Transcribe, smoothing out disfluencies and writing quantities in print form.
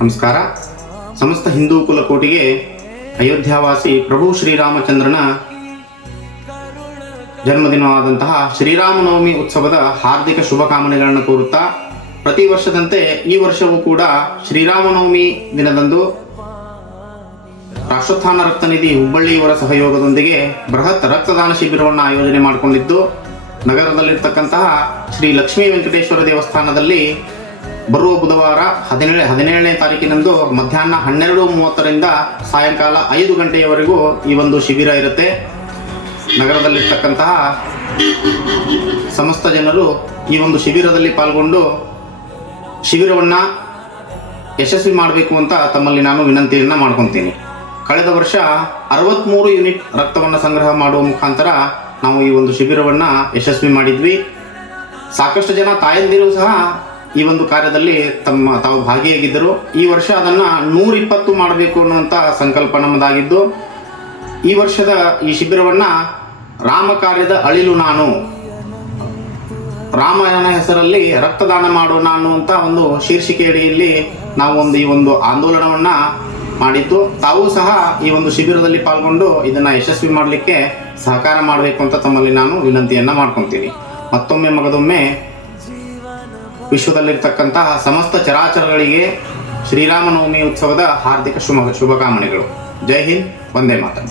ನಮಸ್ಕಾರ. ಸಮಸ್ತ ಹಿಂದೂ ಕುಲಕೋಟಿಗೆ ಅಯೋಧ್ಯಾವಾಸಿ ಪ್ರಭು ಶ್ರೀರಾಮಚಂದ್ರನ ಜನ್ಮದಿನವಾದಂತಹ ಶ್ರೀರಾಮನವಮಿ ಉತ್ಸವದ ಹಾರ್ದಿಕ ಶುಭಕಾಮನೆಗಳನ್ನು ಕೋರುತ್ತಾ, ಪ್ರತಿ ವರ್ಷದಂತೆ ಈ ವರ್ಷವೂ ಕೂಡ ಶ್ರೀರಾಮನವಮಿ ದಿನದಂದು ರಾಷ್ಟ್ರೋತ್ಥಾನ ರಕ್ತನಿಧಿ ಹುಬ್ಬಳ್ಳಿಯವರ ಸಹಯೋಗದೊಂದಿಗೆ ಬೃಹತ್ ರಕ್ತದಾನ ಶಿಬಿರವನ್ನು ಆಯೋಜನೆ ಮಾಡಿಕೊಂಡಿದ್ದು, ನಗರದಲ್ಲಿರ್ತಕ್ಕಂತಹ ಶ್ರೀ ಲಕ್ಷ್ಮೀ ವೆಂಕಟೇಶ್ವರ ದೇವಸ್ಥಾನದಲ್ಲಿ ಬರುವ ಬುಧವಾರ 17ನೇ ತಾರೀಕಿನಂದು ಮಧ್ಯಾಹ್ನ 12:30ರಿಂದ ಸಾಯಂಕಾಲ 5 ಗಂಟೆಯವರೆಗೂ ಈ ಒಂದು ಶಿಬಿರ ಇರುತ್ತೆ. ನಗರದಲ್ಲಿರ್ತಕ್ಕಂತಹ ಸಮಸ್ತ ಜನರು ಈ ಒಂದು ಶಿಬಿರದಲ್ಲಿ ಪಾಲ್ಗೊಂಡು ಶಿಬಿರವನ್ನು ಯಶಸ್ವಿ ಮಾಡಬೇಕು ಅಂತ ತಮ್ಮಲ್ಲಿ ನಾನು ವಿನಂತಿಯನ್ನು ಮಾಡ್ಕೊತೀನಿ. ಕಳೆದ ವರ್ಷ 63 ಯೂನಿಟ್ ರಕ್ತವನ್ನು ಸಂಗ್ರಹ ಮಾಡುವ ಮುಖಾಂತರ ನಾವು ಈ ಒಂದು ಶಿಬಿರವನ್ನು ಯಶಸ್ವಿ ಮಾಡಿದ್ವಿ. ಸಾಕಷ್ಟು ಜನ ತಾಯಂದಿರು ಸಹ ಈ ಒಂದು ಕಾರ್ಯದಲ್ಲಿ ತಾವು ಭಾಗಿಯಾಗಿದ್ದರು. ಈ ವರ್ಷ ಅದನ್ನು 120 ಮಾಡಬೇಕು ಅನ್ನುವಂಥ ಸಂಕಲ್ಪ ನಮ್ಮದಾಗಿದ್ದು, ಈ ವರ್ಷದ ಈ ಶಿಬಿರವನ್ನು ರಾಮ ಕಾರ್ಯದ ಅಳಿಲು ನಾನು, ರಾಮನ ಹೆಸರಲ್ಲಿ ರಕ್ತದಾನ ಮಾಡೋಣ ಅನ್ನುವಂಥ ಒಂದು ಶೀರ್ಷಿಕೆಯಡಿಯಲ್ಲಿ ನಾವು ಈ ಒಂದು ಆಂದೋಲನವನ್ನು ಮಾಡಿದ್ದು, ತಾವೂ ಸಹ ಈ ಒಂದು ಶಿಬಿರದಲ್ಲಿ ಪಾಲ್ಗೊಂಡು ಇದನ್ನು ಯಶಸ್ವಿ ಮಾಡಲಿಕ್ಕೆ ಸಹಕಾರ ಮಾಡಬೇಕು ಅಂತ ತಮ್ಮಲ್ಲಿ ನಾನು ವಿನಂತಿಯನ್ನು ಮಾಡ್ಕೊತೀನಿ. ಮತ್ತೊಮ್ಮೆ ಮಗದೊಮ್ಮೆ ವಿಶ್ವದಲ್ಲಿರ್ತಕ್ಕಂತಹ ಸಮಸ್ತ ಚರಾಚರಗಳಿಗೆ ಶ್ರೀರಾಮನವಮಿ ಉತ್ಸವದ ಹಾರ್ದಿಕ ಶುಭಕಾಮನೆಗಳು. ಜೈ ಹಿಂದ್, ವಂದೇ ಮಾತರಂ.